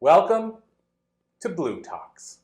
Welcome to bLU Talks.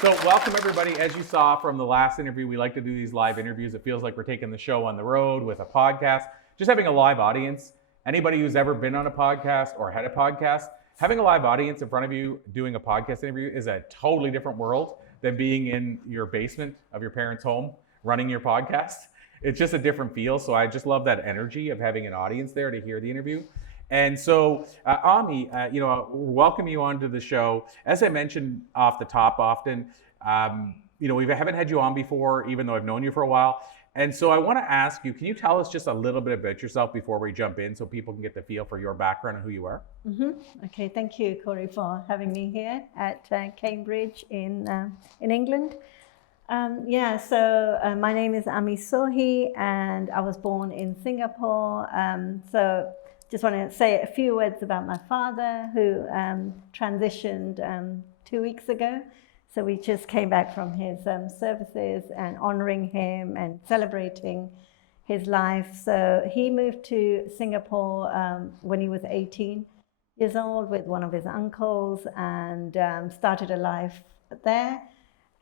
So welcome everybody. As you saw from the last interview, we like to do these live interviews. It feels like we're taking the show on the road with a podcast, just having a live audience. Anybody who's ever been on a podcast or had a podcast, having a live audience in front of you doing a podcast interview is a totally different world than being in your basement of your parents' home running your podcast. It's just a different feel. So I just love that energy of having an audience there to hear the interview. And so, Ami, welcome you onto the show. As I mentioned off the top often, we haven't had you on before, even though I've known you for a while. And so I want to ask you, can you tell us just a little bit about yourself before we jump in so people can get the feel for your background and who you are? Okay, thank you, Kaur, for having me here at Cambridge in England. My name is Ami Sohi and I was born in Singapore. Just want to say a few words about my father who transitioned 2 weeks ago. So we just came back from his services and honoring him and celebrating his life. So he moved to Singapore when he was 18 years old with one of his uncles and started a life there.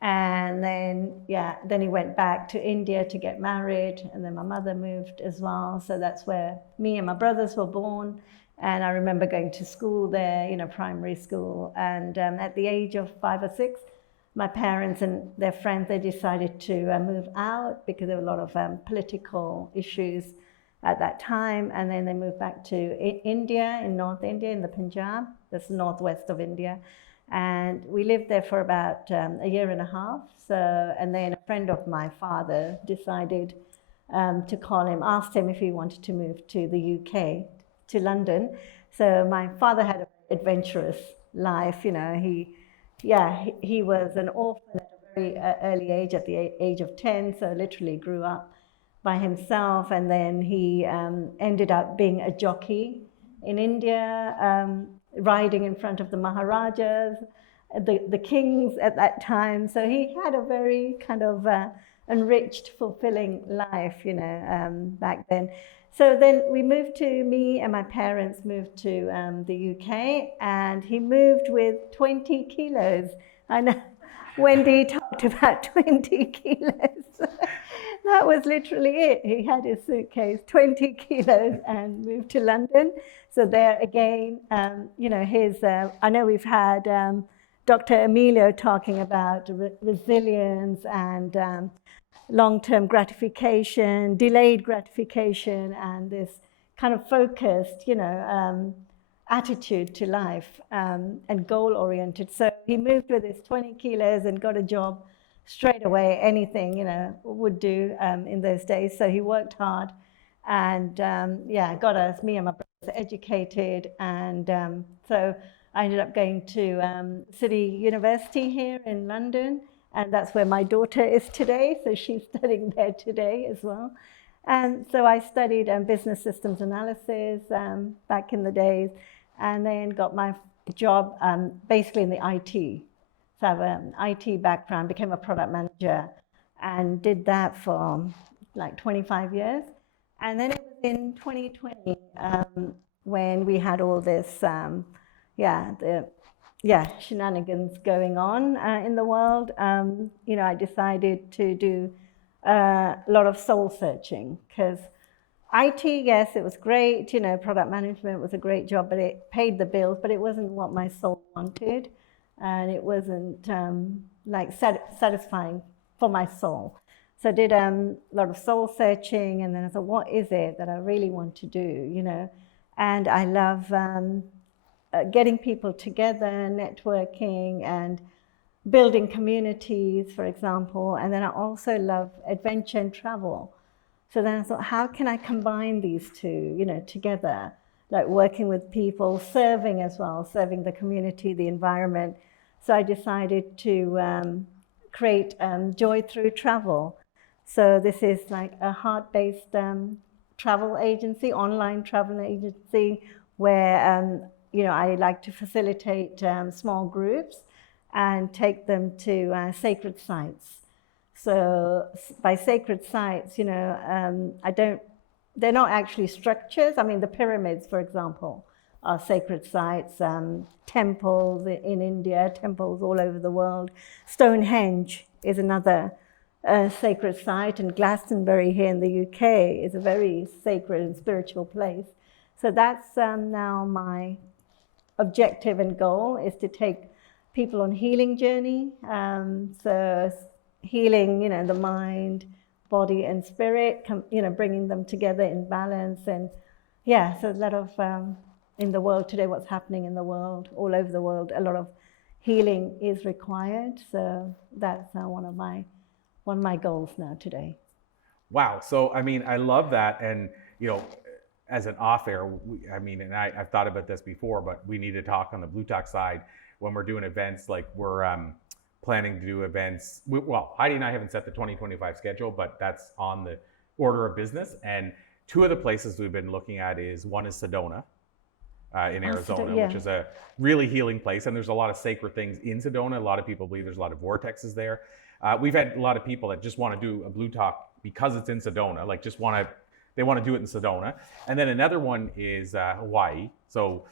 And then he went back to India to get married, and then my mother moved as well. So that's where me and my brothers were born. And I remember going to school there, primary school. And at the age of 5 or 6, my parents and their friends, they decided to move out because there were a lot of political issues at that time. And then they moved back to India, in North India, in the Punjab. That's the northwest of India. And we lived there for about a year and a half. And then a friend of my father decided to call him, asked him if he wanted to move to the UK, to London. So my father had an adventurous life. He was an orphan at a very early age, at the age of 10. So literally grew up by himself. And then he ended up being a jockey in India, riding in front of the Maharajas, the kings at that time. So he had a very kind of enriched, fulfilling life, back then. So then me and my parents moved to the UK, and he moved with 20 kilos. I know Wendy talked about 20 kilos. That was literally it. He had his suitcase, 20 kilos, and moved to London. So there again, I know we've had Dr. Emilio talking about resilience and long-term gratification, delayed gratification, and this kind of focused, attitude to life and goal-oriented. So he moved with his 20 kilos and got a job straight away. Anything, would do in those days. So he worked hard and got us, me and my brothers, educated. And so I ended up going to City University here in London, and that's where my daughter is today. So she's studying there today as well. And so I studied business systems analysis back in the days, and then got my job basically in the IT. So I have an IT background, became a product manager, and did that for like 25 years. And then it was in 2020 when we had all this, shenanigans going on in the world. I decided to do a lot of soul searching, because IT, yes, it was great. Product management was a great job, but it paid the bills, but it wasn't what my soul wanted. And it wasn't satisfying for my soul. So I did a lot of soul searching, and then I thought, what is it that I really want to do, And I love getting people together, networking, and building communities, for example. And then I also love adventure and travel. So then I thought, how can I combine these two, together? Like working with people, serving as well, serving the community, the environment. So I decided to create Joy Through Travel. So this is like a heart-based travel agency, online travel agency, where I like to facilitate small groups and take them to sacred sites. So by sacred sites, they're not actually structures. I mean, the pyramids, for example, are sacred sites, temples in India, temples all over the world. Stonehenge is another sacred site, and Glastonbury here in the UK is a very sacred and spiritual place. So that's now my objective and goal, is to take people on healing journey. So healing, the mind, body and spirit, bringing them together in balance. And so a lot of, in the world today, what's happening in the world, all over the world, a lot of healing is required. So that's one of my goals now today. Wow. So, I mean, I love that. And, as an off-air, and I've thought about this before, but we need to talk on the bLU Talk side when we're doing events. Like we're planning to do events. Heidi and I haven't set the 2025 schedule, but that's on the order of business. And two of the places we've been looking at one is Sedona in Arizona, which is a really healing place. And there's a lot of sacred things in Sedona. A lot of people believe there's a lot of vortexes there. We've had a lot of people that just want to do a bLU Talk because it's in Sedona, like they want to do it in Sedona. And then another one is Hawaii. So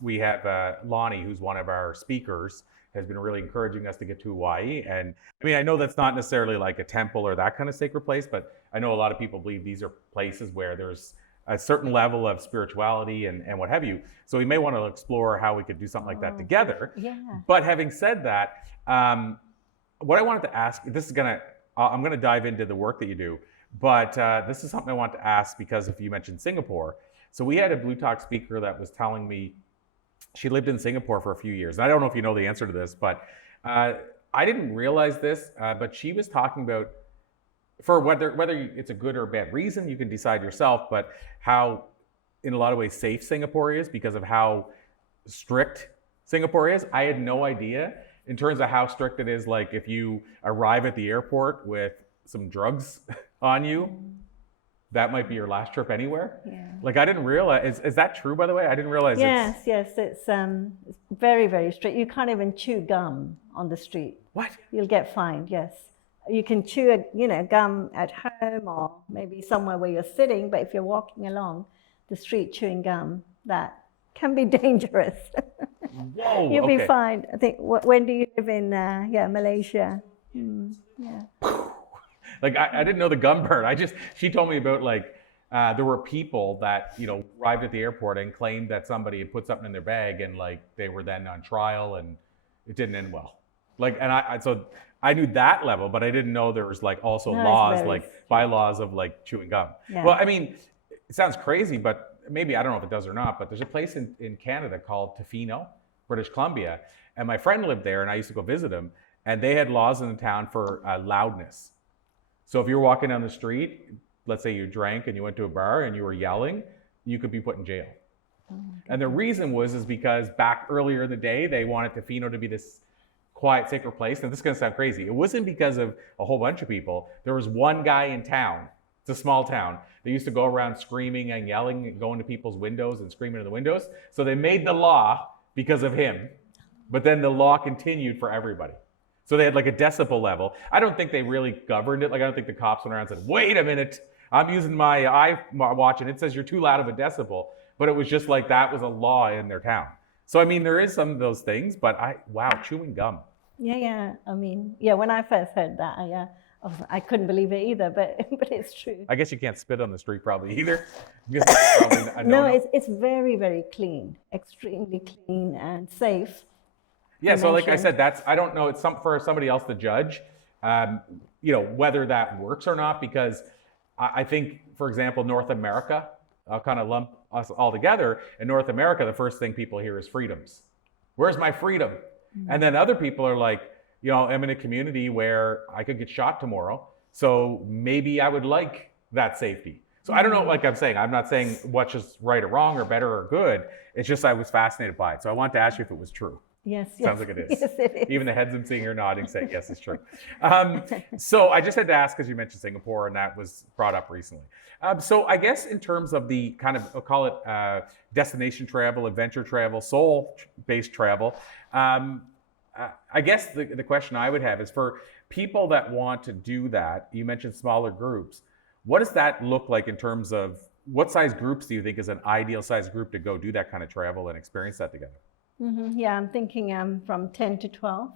we have Lonnie, who's one of our speakers, has been really encouraging us to get to Hawaii. And I know that's not necessarily like a temple or that kind of sacred place, but I know a lot of people believe these are places where there's a certain level of spirituality and what have you. So we may want to explore how we could do something like that together. Yeah. But having said that, what I wanted to ask, I'm gonna dive into the work that you do, but this is something I want to ask because if you mentioned Singapore. So we had a bLU Talk speaker that was telling me she lived in Singapore for a few years. And I don't know if you know the answer to this, but I didn't realize this, but she was talking about, for whether it's a good or bad reason, you can decide yourself, but how in a lot of ways safe Singapore is because of how strict Singapore is. I had no idea in terms of how strict it is. Like if you arrive at the airport with some drugs on you, that might be your last trip anywhere. Yeah. Like I didn't realize, is that true, by the way? I didn't realize. Yes, it's very, very strict. You can't even chew gum on the street. What? You'll get fined, yes. You can chew gum at home or maybe somewhere where you're sitting, but if you're walking along the street chewing gum, that can be dangerous. Whoa, You'll be fined. I think, when do you live in, Malaysia? Like I didn't know the gum burn. She told me about there were people that, arrived at the airport and claimed that somebody had put something in their bag and they were then on trial and it didn't end well. So I knew that level, but I didn't know there was also laws, bylaws of chewing gum. Yeah. Well, it sounds crazy, but maybe, I don't know if it does or not, but there's a place in Canada called Tofino, British Columbia. And my friend lived there and I used to go visit him, and they had laws in the town for loudness. So if you're walking down the street, let's say you drank and you went to a bar and you were yelling, you could be put in jail. And the reason is because back earlier in the day, they wanted Tofino to be this quiet, sacred place. And this is going to sound crazy. It wasn't because of a whole bunch of people. There was one guy in town. It's a small town. They used to go around screaming and yelling and going to people's windows and screaming in the windows. So they made the law because of him. But then the law continued for everybody. So they had a decibel level. I don't think they really governed it. I don't think the cops went around and said, wait a minute, I'm using my iWatch and it says you're too loud of a decibel. But it was just that was a law in their town. So, there is some of those things, but wow, chewing gum. Yeah. When I first heard that, I couldn't believe it either, but it's true. I guess you can't spit on the street probably either. No, it's very, very clean, extremely clean and safe. Yeah, so like I said, I don't know, it's for somebody else to judge, whether that works or not, because I think, for example, North America, I'll kind of lump us all together. In North America, the first thing people hear is freedoms. Where's my freedom? Mm-hmm. And then other people are like, I'm in a community where I could get shot tomorrow, so maybe I would like that safety. So I don't know, I'm saying, I'm not saying what's just right or wrong or better or good. It's just I was fascinated by it. So I wanted to ask you if it was true. Yes, Sounds like it is. Yes, it is. Even the heads I'm seeing here nodding, saying yes, it's true. So I just had to ask because you mentioned Singapore, and that was brought up recently. So I guess in terms of the kind of, I'll call it destination travel, adventure travel, soul-based travel, I guess the question I would have is for people that want to do that. You mentioned smaller groups. What does that look like in terms of what size groups do you think is an ideal size group to go do that kind of travel and experience that together? Yeah, I'm thinking from 10 to 12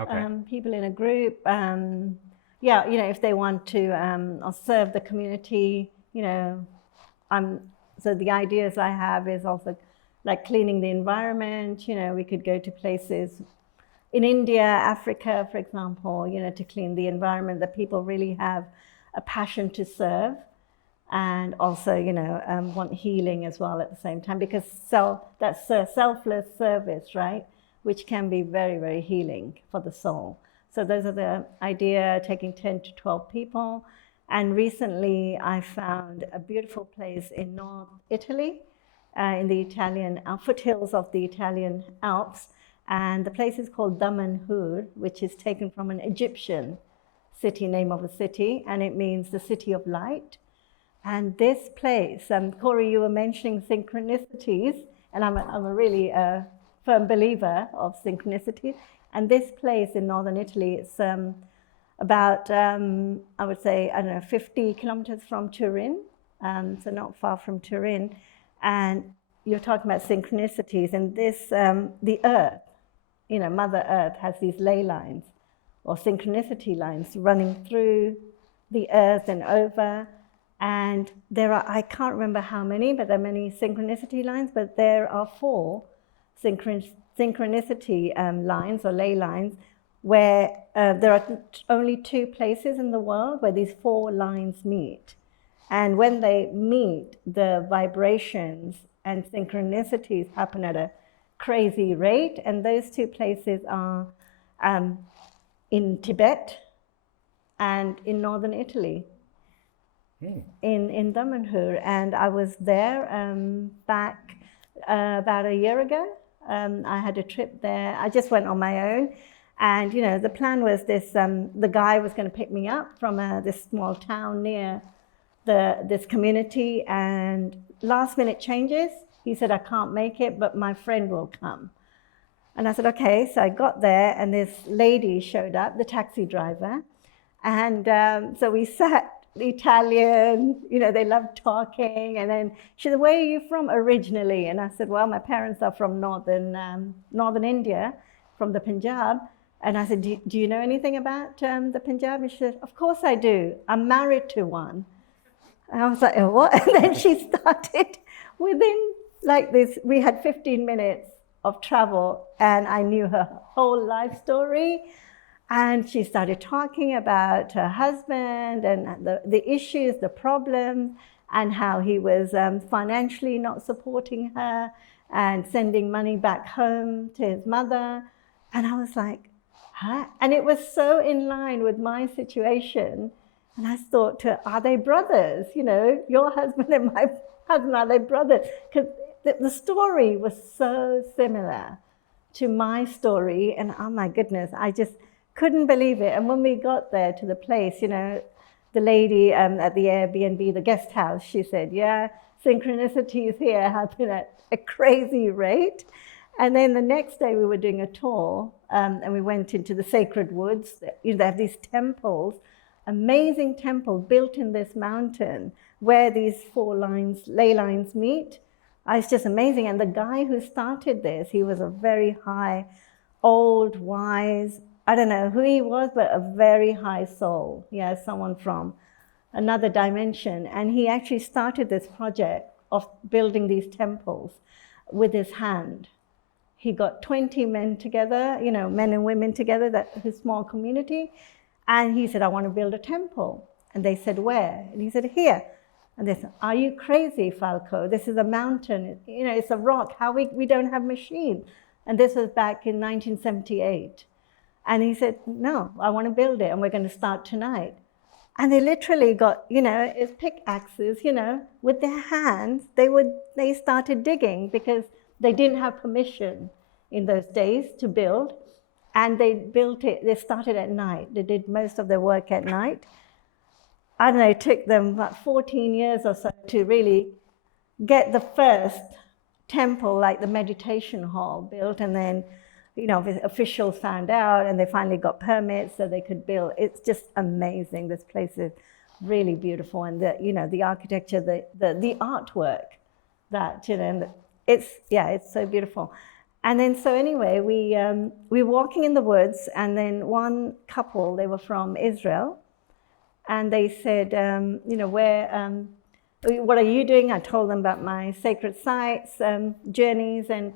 Okay. people in a group. Yeah, if they want to serve the community, so the ideas I have is also like cleaning the environment. We could go to places in India, Africa, for example, to clean the environment, that people really have a passion to serve. And also, want healing as well at the same time, because that's selfless service, right? Which can be very, very healing for the soul. So those are the idea, taking 10 to 12 people. And recently I found a beautiful place in North Italy, in the Italian foothills of the Italian Alps. And the place is called Damanhur, which is taken from an Egyptian city, name of a city, and it means the city of light. And this place, Corey, you were mentioning synchronicities, and I'm a really firm believer of synchronicities. And this place in northern Italy, it's about, I would say, 50 kilometers from Turin, so not far from Turin. And you're talking about synchronicities, and this, the earth, Mother Earth has these ley lines, or synchronicity lines running through the earth and over. And there are, I can't remember how many, but there are many synchronicity lines, but there are 4 synchronicity lines or ley lines where there are only 2 places in the world where these 4 lines meet. And when they meet, the vibrations and synchronicities happen at a crazy rate. And those 2 places are in Tibet and in northern Italy. In Damanhur, and I was there back about a year ago. I had a trip there. I just went on my own, and the plan was this: the guy was going to pick me up from this small town near this community, and last minute changes. He said, "I can't make it, but my friend will come." And I said, "Okay." So I got there, and this lady showed up, the taxi driver, and so we sat. Italian, they love talking, and then she said, "Where are you from originally?" And I said, "Well, my parents are from northern India, from the Punjab." And I said, do you know anything about the Punjab? And she said, "Of course I do. I'm married to one." And I was like, "Oh, what?" And then she started within like this. We had 15 minutes of travel, and I knew her whole life story. And she started talking about her husband and the issues, the problems, and how he was financially not supporting her and sending money back home to his mother. And I was like, huh? And it was so in line with my situation. And I thought, are they brothers? Your husband and my husband, are they brothers? Because the story was so similar to my story. And oh my goodness, I just couldn't believe it. And when we got there to the place, the lady at the Airbnb, the guest house, she said, "Yeah, synchronicities here happen at a crazy rate." And then the next day we were doing a tour, and we went into the sacred woods. They have these temples, amazing temple built in this mountain where these 4 ley lines meet. It's just amazing. And the guy who started this, he was a very high, old, wise, I don't know who he was, but a very high soul. Yeah, someone from another dimension. And he actually started this project of building these temples with his hand. He got 20 men together, men and women together, his small community. And he said, "I want to build a temple." And they said, "Where?" And he said, "Here." And they said, "Are you crazy, Falco? This is a mountain. It's a rock. How we don't have machines." And this was back in 1978. And he said, "No, I want to build it, and we're going to start tonight." And they literally got, it's pickaxes, with their hands. They started digging because they didn't have permission. in those days to build. And they started at night. They did most of their work at night. I don't know, it took them about 14 years or so to really get the first temple, like the meditation hall, built. And then, the officials found out and they finally got permits so they could build. It's just amazing. This place is really beautiful. And the architecture, the artwork that, it's so beautiful. And then, so anyway, we were walking in the woods, and then one couple, they were from Israel, and they said, what are you doing? I told them about my sacred sites, journeys, and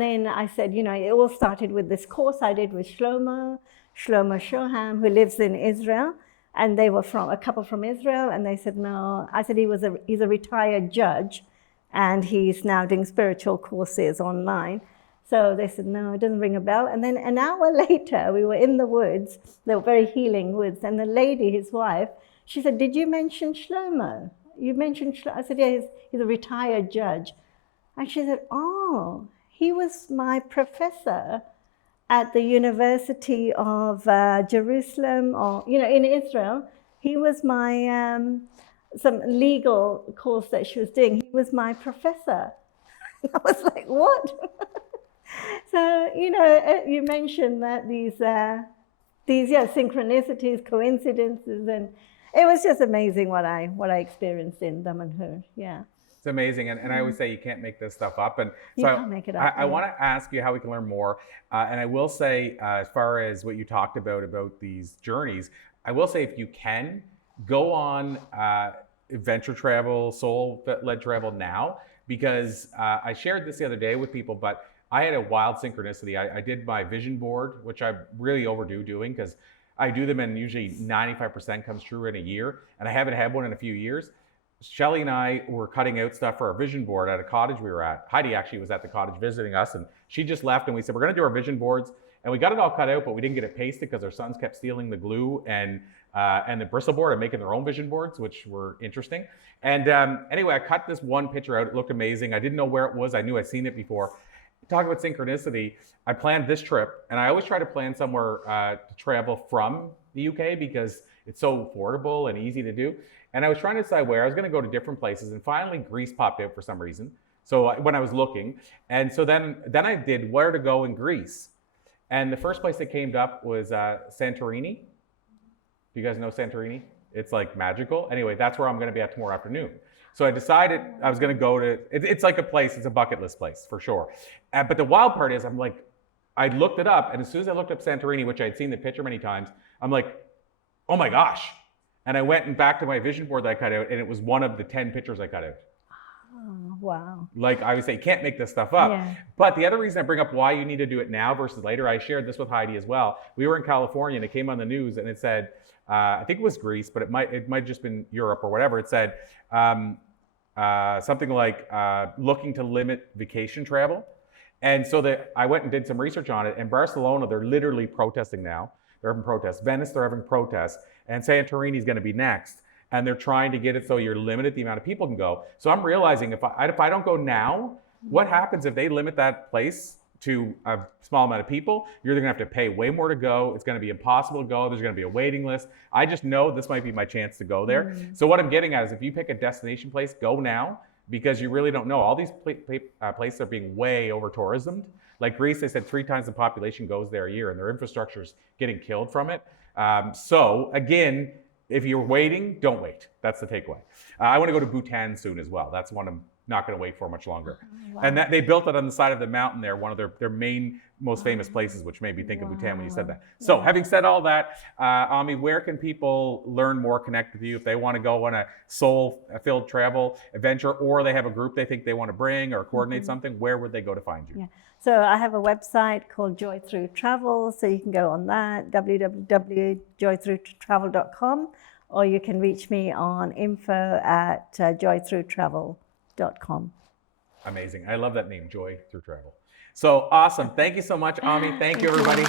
then I said, it all started with this course I did with Shlomo Shoham, who lives in Israel, and they were a couple from Israel, and they said, no. I said, he's a retired judge, and he's now doing spiritual courses online. So they said, no, it doesn't ring a bell. And then an hour later, we were in the woods. They were very healing woods. And the lady, his wife, she said, did you mention Shlomo? You mentioned Shlomo? I said, yeah, he's a retired judge. And she said, oh, he was my professor at the University of Jerusalem, or, in Israel. He was my, some legal course that she was doing. He was my professor. I was like, what? So, you mentioned that these synchronicities, coincidences, and it was just amazing what I experienced in Damanhur. Yeah. It's amazing. And I always say you can't make this stuff up. And you so can't make it up. I want to ask you how we can learn more. And I will say, as far as what you talked about these journeys, I will say if you can, go on adventure travel, soul-led travel now, because I shared this the other day with people, but I had a wild synchronicity. I did my vision board, which I really overdo doing because I do them and usually 95% comes true in a year, and I haven't had one in a few years. Shelly and I were cutting out stuff for our vision board at a cottage we were at. Heidi actually was at the cottage visiting us, and she just left, and we said, we're gonna do our vision boards. And we got it all cut out, but we didn't get it pasted because our sons kept stealing the glue and the bristle board and making their own vision boards, which were interesting. And anyway, I cut this one picture out. It looked amazing. I didn't know where it was. I knew I'd seen it before. Talk about synchronicity. I planned this trip, and I always try to plan somewhere to travel from the UK because it's so affordable and easy to do. And I was trying to decide where. I was going to go to different places, and finally Greece popped out for some reason. So when I was looking, and so then I did where to go in Greece. And the first place that came up was Santorini. Do you guys know Santorini? It's like magical. Anyway, that's where I'm going to be at tomorrow afternoon. So I decided I was going to go to, it's like a place, it's a bucket list place for sure. But the wild part is I looked it up, and as soon as I looked up Santorini, which I had seen the picture many times, I'm like, oh my gosh. And I went back to my vision board that I cut out, and it was one of the 10 pictures I cut out. Oh, wow. Like I would say, you can't make this stuff up. Yeah. But the other reason I bring up why you need to do it now versus later, I shared this with Heidi as well. We were in California, and it came on the news, and it said, I think it was Greece, but it might just been Europe or whatever. It said something like looking to limit vacation travel. And so I went and did some research on it. In Barcelona, they're literally protesting now. They're having protests. Venice, they're having protests. And Santorini is going to be next. And they're trying to get it so you're limited the amount of people can go. So I'm realizing if I don't go now, what happens if they limit that place to a small amount of people? You're going to have to pay way more to go. It's going to be impossible to go. There's going to be a waiting list. I just know this might be my chance to go there. Mm-hmm. So what I'm getting at is if you pick a destination place, go now, because you really don't know. All these places are being way over tourismed. Like Greece, they said 3 times the population goes there a year, and their infrastructure is getting killed from it. So again, if you're waiting, don't wait. That's the takeaway. I want to go to Bhutan soon as well. That's one I'm not going to wait for much longer. Wow. And they built it on the side of the mountain there, one of their main, most famous places, which made me think of Bhutan when you said that. So having said all that, Ami, where can people learn more, connect with you if they want to go on a soul-filled travel adventure, or they have a group they think they want to bring or coordinate something? Where would they go to find you? Yeah. So I have a website called Joy Through Travel, so you can go on that, www.joythroughtravel.com, or you can reach me on info@joythroughtravel.com. Amazing. I love that name, Joy Through Travel. So awesome. Thank you so much, Ami. Thank you, everybody.